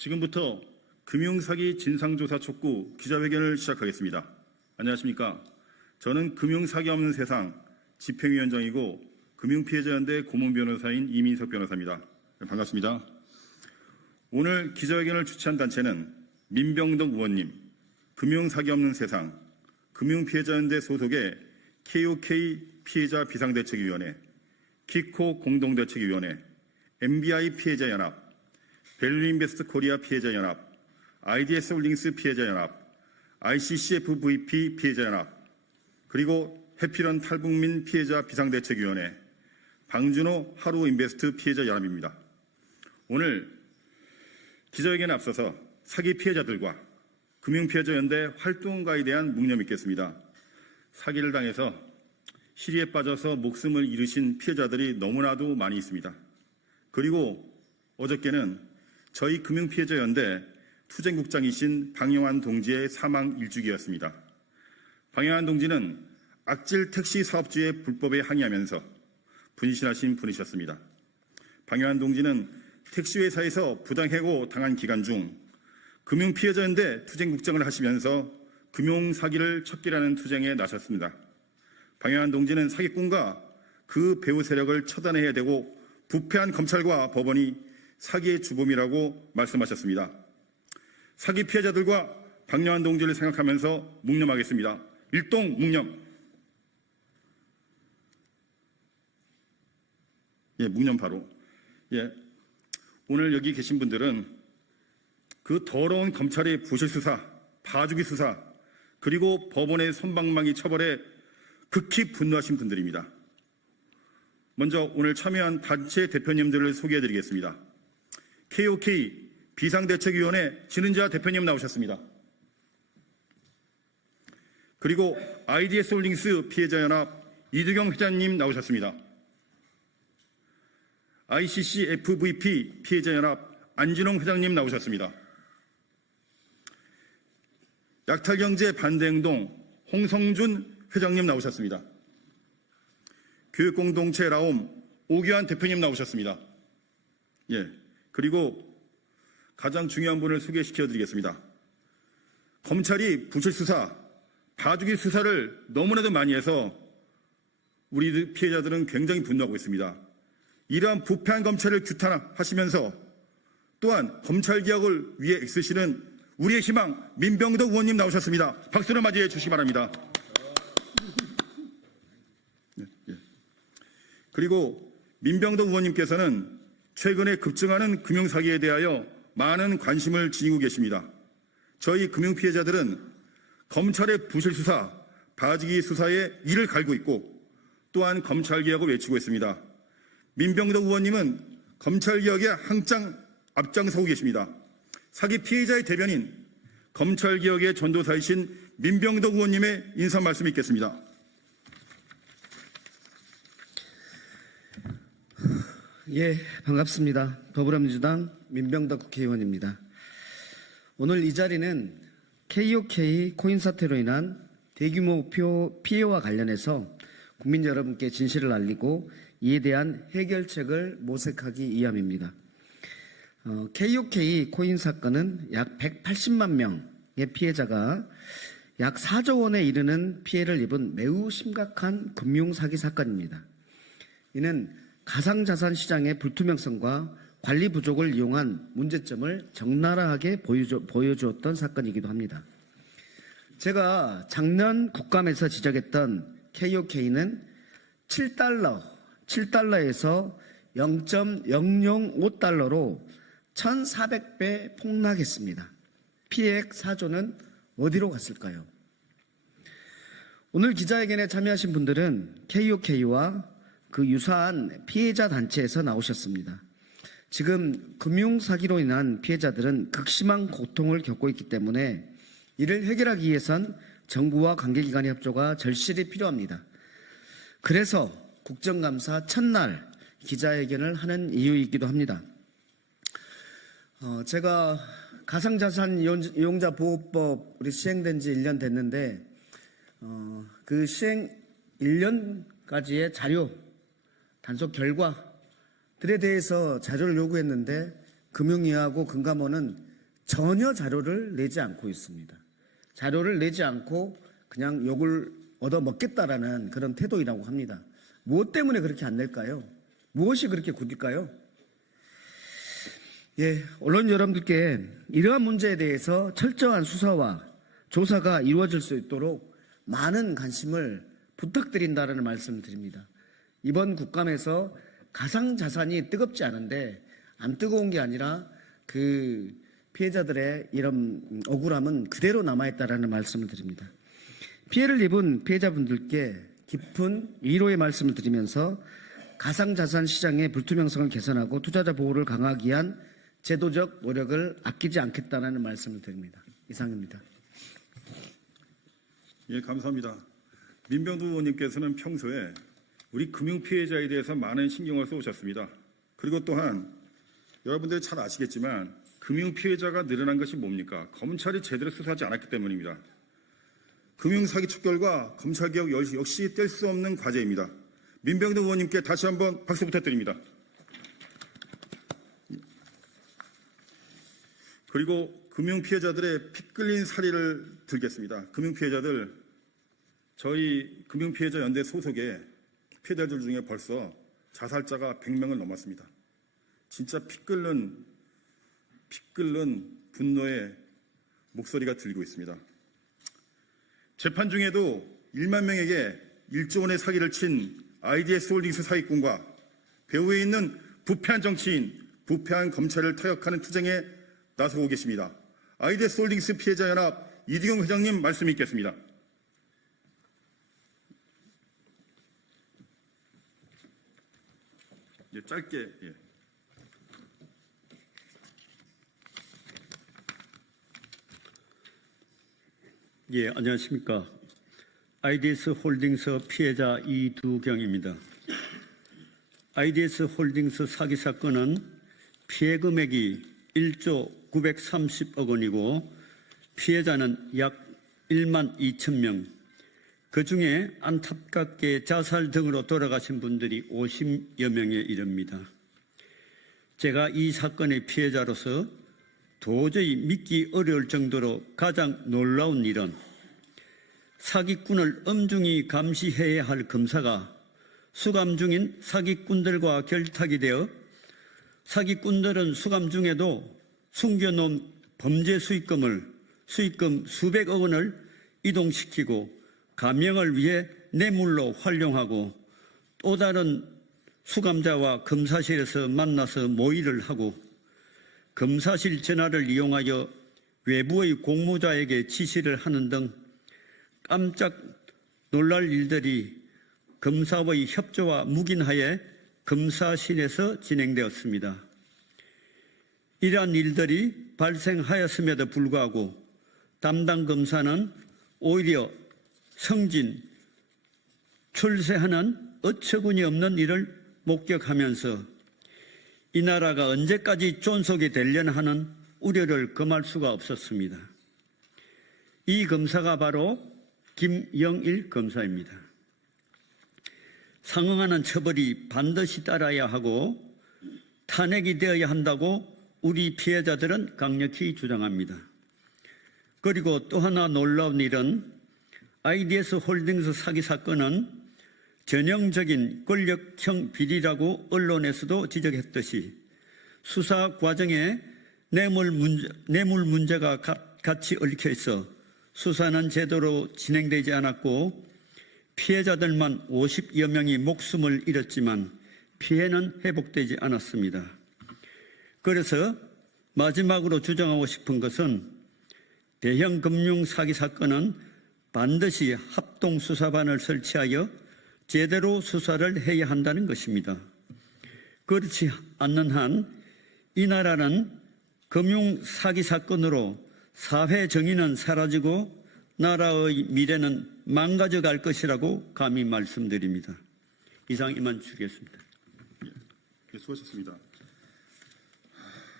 지금부터 금융사기 진상조사 촉구 기자회견을 시작하겠습니다. 안녕하십니까. 저는 금융사기 없는 세상 집행위원장이고 금융피해자연대 고문변호사인 이민석 변호사입니다. 반갑습니다. 오늘 기자회견을 주최한 단체는 민병덕 의원님, 금융사기 없는 세상, 금융피해자연대 소속의 KOK 피해자 비상대책위원회, 키코 공동대책위원회, MBI 피해자연합, 밸류인베스트 코리아 피해자연합, IDS 홀딩스 피해자연합, ICCFVP 피해자연합, 그리고 해피런 탈북민 피해자 비상대책위원회, 방준호 하루인베스트 피해자연합입니다. 오늘 기자회견에 앞서서 사기 피해자들과 금융피해자연대 활동가에 대한 묵념이 있겠습니다. 사기를 당해서 시리에 빠져서 목숨을 잃으신 피해자들이 너무나도 많이 있습니다. 그리고 어저께는 저희 금융피해자연대 투쟁국장이신 방영환 동지의 사망 일주기였습니다. 방영환 동지는 악질 택시 사업주의 불법에 항의하면서 분신하신 분이셨습니다. 방영환 동지는 택시회사에서 부당해고 당한 기간 중 금융피해자연대 투쟁국장을 하시면서 금융사기를 척결하는 투쟁에 나섰습니다. 방영환 동지는 사기꾼과 그 배후 세력을 처단해야 되고 부패한 검찰과 법원이 사기의 주범이라고 말씀하셨습니다. 사기 피해자들과 방영환 동지를 생각하면서 묵념하겠습니다. 일동 묵념. 묵념 바로. 오늘 여기 계신 분들은 그 더러운 검찰의 부실 수사, 봐주기 수사, 그리고 법원의 솜방망이 처벌에 극히 분노하신 분들입니다. 먼저 오늘 참여한 단체 대표님들을 소개해드리겠습니다. KOK 비상대책위원회 진은자 대표님 나오셨습니다. 그리고 IDS 홀딩스 피해자연합 이두경 회장님 나오셨습니다. ICCFVP 피해자연합 안진홍 회장님 나오셨습니다. 약탈경제 반대행동 홍성준 회장님 나오셨습니다. 교육공동체 라옴 오규환 대표님 나오셨습니다. 그리고 가장 중요한 분을 소개시켜드리겠습니다. 검찰이 부실수사, 봐주기 수사를 너무나도 많이 해서 우리 피해자들은 굉장히 분노하고 있습니다. 이러한 부패한 검찰을 규탄하시면서 또한 검찰개혁을 위해 애쓰시는 우리의 희망 민병덕 의원님 나오셨습니다. 박수로 맞이해 주시기 바랍니다. 그리고 민병덕 의원님께서는 최근에 급증하는 금융사기에 대하여 많은 관심을 지니고 계십니다. 저희 금융피해자들은 검찰의 부실수사, 봐주기 수사에 이를 갈고 있고 또한 검찰개혁을 외치고 있습니다. 민병덕 의원님은 검찰개혁에 항상 앞장서고 계십니다. 사기 피해자의 대변인, 검찰개혁의 전도사이신 민병덕 의원님의 인사 말씀이 있겠습니다. 반갑습니다. 더불어민주당 민병덕 국회의원입니다. 오늘 이 자리는 KOK 코인 사태로 인한 대규모 피해와 관련해서 국민 여러분께 진실을 알리고 이에 대한 해결책을 모색하기 위함입니다. KOK 코인 사건은 약 180만 명의 피해자가 약 4조 원에 이르는 피해를 입은 매우 심각한 금융사기 사건입니다. 이는 가상자산 시장의 불투명성과 관리 부족을 이용한 문제점을 적나라하게 보여주었던 사건이기도 합니다. 제가 작년 국감에서 지적했던 KOK는 7달러에서 0.005달러로 1,400배 폭락했습니다. 피해액 4조는 어디로 갔을까요? 오늘 기자회견에 참여하신 분들은 KOK와 그 유사한 피해자 단체에서 나오셨습니다. 지금 금융사기로 인한 피해자들은 극심한 고통을 겪고 있기 때문에 이를 해결하기 위해선 정부와 관계기관의 협조가 절실히 필요합니다. 그래서 국정감사 첫날 기자회견을 하는 이유이기도 합니다. 제가 가상자산 이용자 보호법 우리 시행된 지 1년 됐는데 그 시행 1년까지의 자료 단속 결과들에 대해서 자료를 요구했는데 금융위하고 금감원은 전혀 자료를 내지 않고 있습니다. 자료를 내지 않고 그냥 욕을 얻어먹겠다라는 그런 태도이라고 합니다. 무엇 때문에 그렇게 안 낼까요? 무엇이 그렇게 구릴까요? 예, 언론 여러분들께 이러한 문제에 대해서 철저한 수사와 조사가 이루어질 수 있도록 많은 관심을 부탁드린다는 말씀을 드립니다. 이번 국감에서 가상자산이 뜨겁지 않은데 안 뜨거운 게 아니라 그 피해자들의 이런 억울함은 그대로 남아있다라는 말씀을 드립니다. 피해를 입은 피해자분들께 깊은 위로의 말씀을 드리면서 가상자산 시장의 불투명성을 개선하고 투자자 보호를 강화하기 위한 제도적 노력을 아끼지 않겠다는 말씀을 드립니다. 이상입니다. 예, 감사합니다. 민병두 의원님께서는 평소에 우리 금융 피해자에 대해서 많은 신경을 써오셨습니다. 그리고 또한 여러분들이 잘 아시겠지만 금융 피해자가 늘어난 것이 뭡니까? 검찰이 제대로 수사하지 않았기 때문입니다. 금융 사기 척결과 검찰 개혁 역시 뗄 수 없는 과제입니다. 민병두 의원님께 다시 한번 박수 부탁드립니다. 그리고 금융 피해자들의 피 끌린 사례를 들겠습니다. 금융 피해자들, 저희 금융 피해자 연대 소속의 피해자들 중에 벌써 자살자가 100명을 넘었습니다. 진짜 피 끓는 분노의 목소리가 들리고 있습니다. 재판 중에도 1만 명에게 1조 원의 사기를 친 IDS 홀딩스 사기꾼과 배후에 있는 부패한 정치인, 부패한 검찰을 타격하는 투쟁에 나서고 계십니다. IDS 홀딩스 피해자연합 이두경 회장님 말씀이 있겠습니다. 예, 짧게. 예. 예, 안녕하십니까. IDS 홀딩스 피해자 이두경입니다. IDS 홀딩스 사기 사건은 피해 금액이 1조 930억 원이고 피해자는 약 1만 2천 명, 그중에 안타깝게 자살 등으로 돌아가신 분들이 50여 명에 이릅니다. 제가 이 사건의 피해자로서 도저히 믿기 어려울 정도로 가장 놀라운 일은 사기꾼을 엄중히 감시해야 할 검사가 수감 중인 사기꾼들과 결탁이 되어 사기꾼들은 수감 중에도 숨겨놓은 범죄 수익금 수백억 원을 이동시키고 감형을 위해 뇌물로 활용하고 또 다른 수감자와 검사실에서 만나서 모의를 하고 검사실 전화를 이용하여 외부의 공모자에게 지시를 하는 등 깜짝 놀랄 일들이 검사의 협조와 묵인하에 검사실에서 진행되었습니다. 이러한 일들이 발생하였음에도 불구하고 담당 검사는 오히려 승진, 출세하는 어처구니 없는 일을 목격하면서 이 나라가 언제까지 존속이 되려나 하는 우려를 금할 수가 없었습니다. 이 검사가 바로 김영일 검사입니다. 상응하는 처벌이 반드시 따라야 하고 탄핵이 되어야 한다고 우리 피해자들은 강력히 주장합니다. 그리고 또 하나 놀라운 일은 IDS 홀딩스 사기 사건은 전형적인 권력형 비리라고 언론에서도 지적했듯이 수사 과정에 뇌물 문제가 같이 얽혀 있어 수사는 제대로 진행되지 않았고 피해자들만 50여 명이 목숨을 잃었지만 피해는 회복되지 않았습니다. 그래서 마지막으로 주장하고 싶은 것은 대형 금융 사기 사건은 반드시 합동수사반을 설치하여 제대로 수사를 해야 한다는 것입니다. 그렇지 않는 한 이 나라는 금융 사기 사건으로 사회 정의는 사라지고 나라의 미래는 망가져갈 것이라고 감히 말씀드립니다. 이상 이만 주겠습니다. 예, 수고하셨습니다.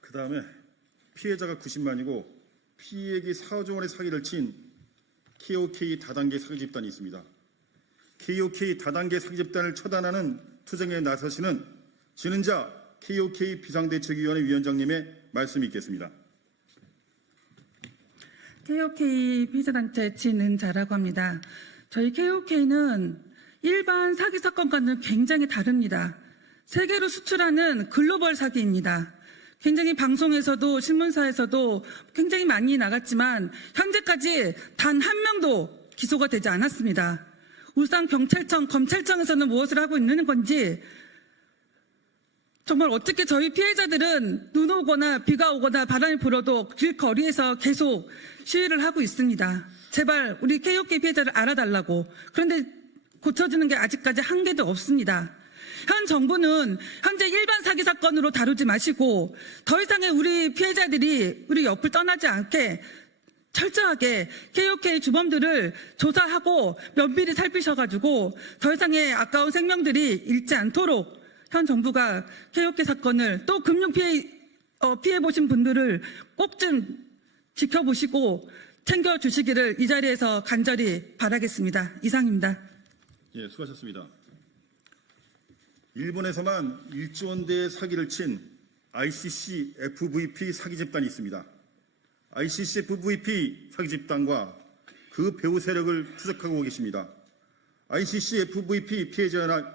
그 다음에 피해자가 90만이고 피해액이 4조 원의 사기를 친 KOK 다단계 사기 집단이 있습니다. KOK 다단계 사기 집단을 처단하는 투쟁에 나서시는 진은자 KOK 비상대책위원회 위원장님의 말씀이 있겠습니다. KOK 피해자단체 진은자라고 합니다. 저희 KOK는 일반 사기 사건과는 굉장히 다릅니다. 세계로 수출하는 글로벌 사기입니다. 굉장히 방송에서도 신문사에서도 굉장히 많이 나갔지만 현재까지 단 한 명도 기소가 되지 않았습니다. 울산경찰청, 검찰청에서는 무엇을 하고 있는 건지 정말 어떻게 저희 피해자들은 눈 오거나 비가 오거나 바람이 불어도 길거리에서 계속 시위를 하고 있습니다. 제발 우리 KOK 피해자를 알아달라고. 그런데 고쳐지는 게 아직까지 한 개도 없습니다. 현 정부는 현재 일반 사기 사건으로 다루지 마시고 더 이상의 우리 피해자들이 우리 옆을 떠나지 않게 철저하게 KOK 주범들을 조사하고 면밀히 살피셔가지고 더 이상의 아까운 생명들이 잃지 않도록 현 정부가 KOK 사건을 또 금융 피해 보신 분들을 꼭 좀 지켜보시고 챙겨주시기를 이 자리에서 간절히 바라겠습니다. 이상입니다. 예, 수고하셨습니다. 일본에서만 1조 원대의 사기를 친 ICC FVP 사기 집단이 있습니다. ICC FVP 사기 집단과 그 배후 세력을 추적하고 계십니다. ICC FVP 피해자나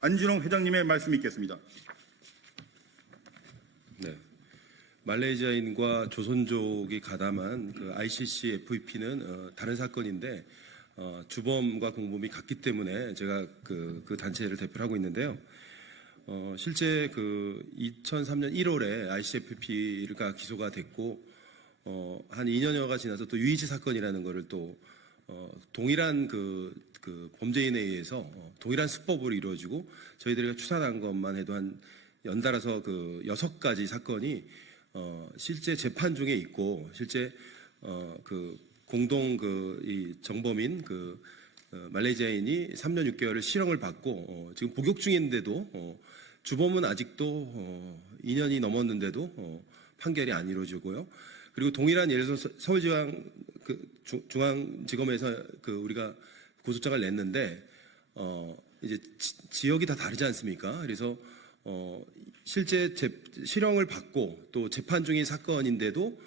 안진홍 회장님의 말씀이 있겠습니다. 네. 말레이시아인과 조선족이 가담한 그 ICC FVP는 다른 사건인데 주범과 공범이 같기 때문에 제가 그 단체를 대표를 하고 있는데요. 실제 그 2003년 1월에 ICFP가 기소가 됐고 한 2년여가 지나서 또 유이치 사건이라는 거를 또 동일한 그 범죄인에 의해서 동일한 수법으로 이루어지고 저희들이 추산한 것만 해도 한 연달아서 그 6가지 사건이 실제 재판 중에 있고 실제 그 공동 이 정범인 말레이시아인이 3년 6개월을 실형을 받고 지금 복역 중인데도 주범은 아직도 2년이 넘었는데도 판결이 안 이루어지고요. 그리고 동일한 예를 들어서 서울지방 중앙지검에서 우리가 고소장을 냈는데 이제 지역이 다 다르지 않습니까? 그래서 실제 실형을 받고 또 재판 중인 사건인데도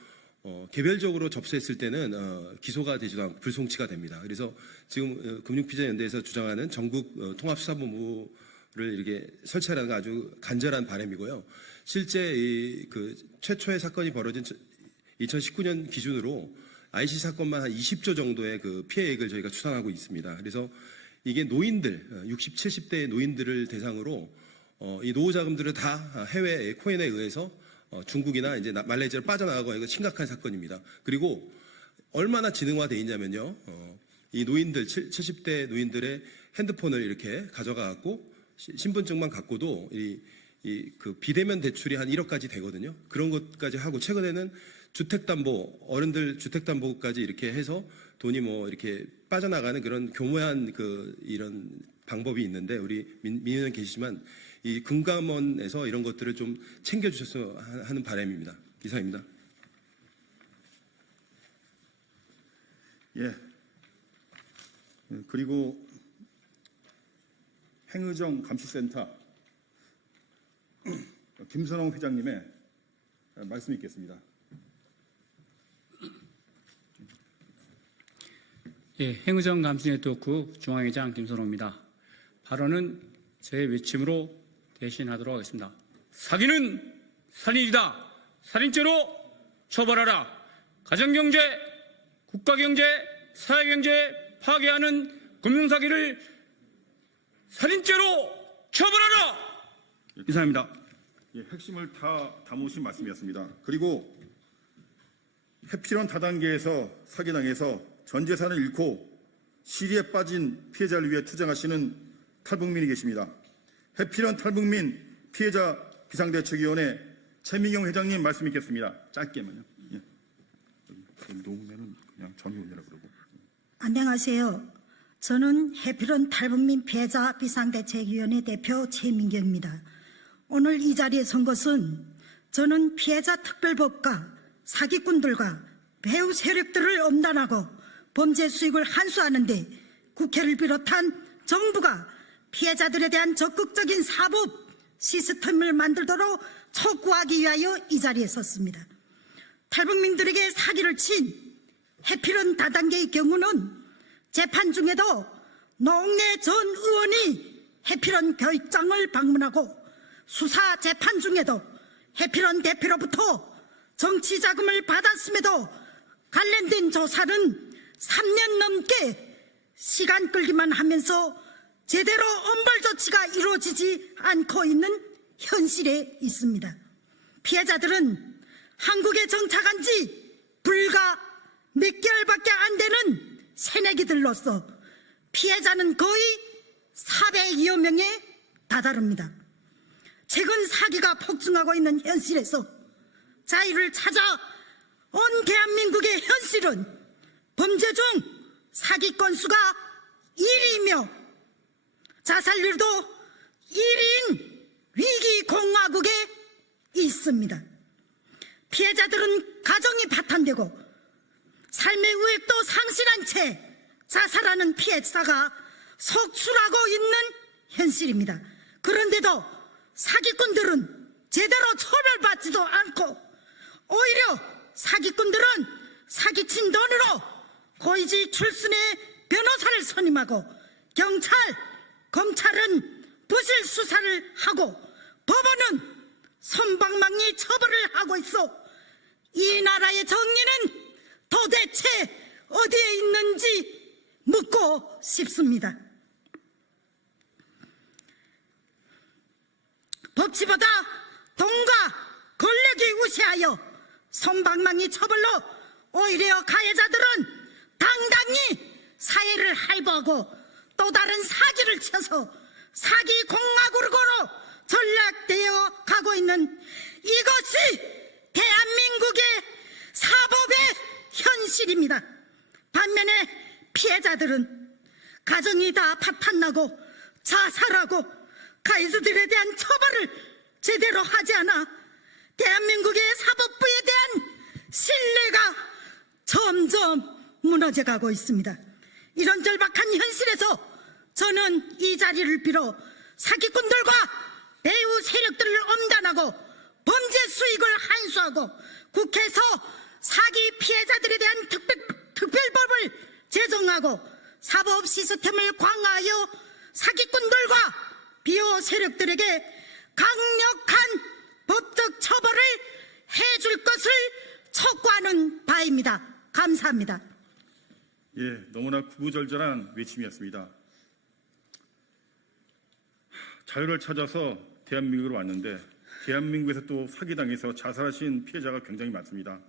개별적으로 접수했을 때는 기소가 되지도 않고 불송치가 됩니다. 그래서 지금 금융피해자연대에서 주장하는 전국 통합수사본부를 이렇게 설치하라는 건 아주 간절한 바람이고요. 실제 최초의 사건이 벌어진 2019년 기준으로 IC 사건만 한 20조 정도의 그 피해액을 저희가 추산하고 있습니다. 그래서 이게 노인들, 60, 70대의 노인들을 대상으로 이 노후 자금들을 다 해외 코인에 의해서 중국이나 이제 말레이시아로 빠져나가고 이거 심각한 사건입니다. 그리고 얼마나 지능화돼 있냐면요. 이 노인들 70대 노인들의 핸드폰을 이렇게 가져가갖고 신분증만 갖고도 그 비대면 대출이 한 1억까지 되거든요. 그런 것까지 하고 최근에는 주택담보 어른들 주택담보까지 이렇게 해서 돈이 뭐 이렇게 빠져나가는 그런 교묘한 이런 방법이 있는데 우리 민의원 계시지만 이 금감원에서 이런 것들을 좀 챙겨주셨으면 하는 바람입니다. 이상입니다. 예. 그리고 행의정 감시센터 김선홍 회장님의 말씀이 있겠습니다. 예, 행의정 감시네트워크 중앙회장 김선호입니다. 발언은 제 외침으로 대신하도록 하겠습니다. 사기는 살인이다. 살인죄로 처벌하라. 가정경제, 국가경제, 사회경제 파괴하는 금융사기를 살인죄로 처벌하라. 이상입니다. 예, 핵심을 다 담으신 말씀이었습니다. 그리고 해피런 다단계에서 사기당해서 전 재산을 잃고 시리에 빠진 피해자를 위해 투쟁하시는 탈북민이 계십니다. 해피런 탈북민 피해자 비상대책위원회 최민경 회장님 말씀 있겠습니다. 짧게만요. 예. 녹음에는 그냥 전위원이라 그러고. 안녕하세요. 저는 해피런 탈북민 피해자 비상대책위원회 대표 최민경입니다. 오늘 이 자리에 선 것은 저는 피해자 특별법과 사기꾼들과 배후 세력들을 엄단하고 범죄 수익을 환수하는 데 국회를 비롯한 정부가 피해자들에 대한 적극적인 사법 시스템을 만들도록 촉구하기 위하여 이 자리에 섰습니다. 탈북민들에게 사기를 친 해필은 다단계의 경우는 재판 중에도 노웅래 전 의원이 해필은 교육장을 방문하고 수사 재판 중에도 해필은 대표로부터 정치 자금을 받았음에도 관련된 조사는 3년 넘게 시간 끌기만 하면서 제대로 엄벌 조치가 이루어지지 않고 있는 현실에 있습니다. 피해자들은 한국에 정착한 지 불과 몇 개월밖에 안 되는 새내기들로서 피해자는 거의 400여 명에 다다릅니다. 최근 사기가 폭증하고 있는 현실에서 자유를 찾아 온 대한민국의 현실은 범죄 중 사기 건수가 1위이며 자살률도 1위인 위기 공화국에 있습니다. 피해자들은 가정이 파탄되고 삶의 의욕도 상실한 채 자살하는 피해자가 속출하고 있는 현실입니다. 그런데도 사기꾼들은 제대로 처벌받지도 않고 오히려 사기꾼들은 사기친 돈으로 고위직 출신의 변호사를 선임하고 경찰, 검찰은 부실 수사를 하고 법원은 솜방망이 처벌을 하고 있어 이 나라의 정의는 도대체 어디에 있는지 묻고 싶습니다. 법치보다 돈과 권력이 우세하여 솜방망이 처벌로 오히려 가해자들은 당당히 사회를 할보하고 또 다른 사기를 쳐서 사기 공화국으로 전락되어 가고 있는 이것이 대한민국의 사법의 현실입니다. 반면에 피해자들은 가정이 다 파탄나고 자살하고 가해자들에 대한 처벌을 제대로 하지 않아 대한민국의 사법부에 대한 신뢰가 점점 무너져가고 있습니다. 이런 절박한 현실에서 저는 이 자리를 빌어 사기꾼들과 배후 세력들을 엄단하고 범죄 수익을 한수하고 국회에서 사기 피해자들에 대한 특별법을 제정하고 사법 시스템을 강화하여 사기꾼들과 비호 세력들에게 강력한 법적 처벌을 해줄 것을 촉구하는 바입니다. 감사합니다. 예, 너무나 구구절절한 외침이었습니다. 자유를 찾아서 대한민국으로 왔는데 대한민국에서 또 사기당해서 자살하신 피해자가 굉장히 많습니다.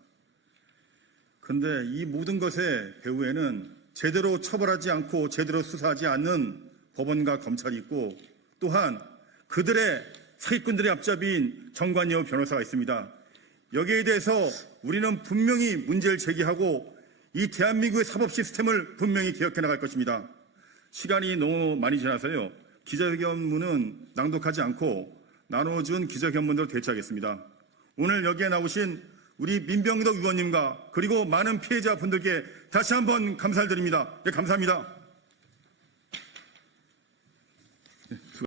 그런데 이 모든 것의 배후에는 제대로 처벌하지 않고 제대로 수사하지 않는 법원과 검찰이 있고 또한 그들의 사기꾼들의 앞잡이인 정관예우 변호사가 있습니다. 여기에 대해서 우리는 분명히 문제를 제기하고 이 대한민국의 사법 시스템을 분명히 개혁해 나갈 것입니다. 시간이 너무 많이 지나서요. 기자회견문은 낭독하지 않고 나눠준 기자회견문으로 대체하겠습니다. 오늘 여기에 나오신 우리 민병덕 의원님과 그리고 많은 피해자분들께 다시 한번 감사를 드립니다. 네, 감사합니다.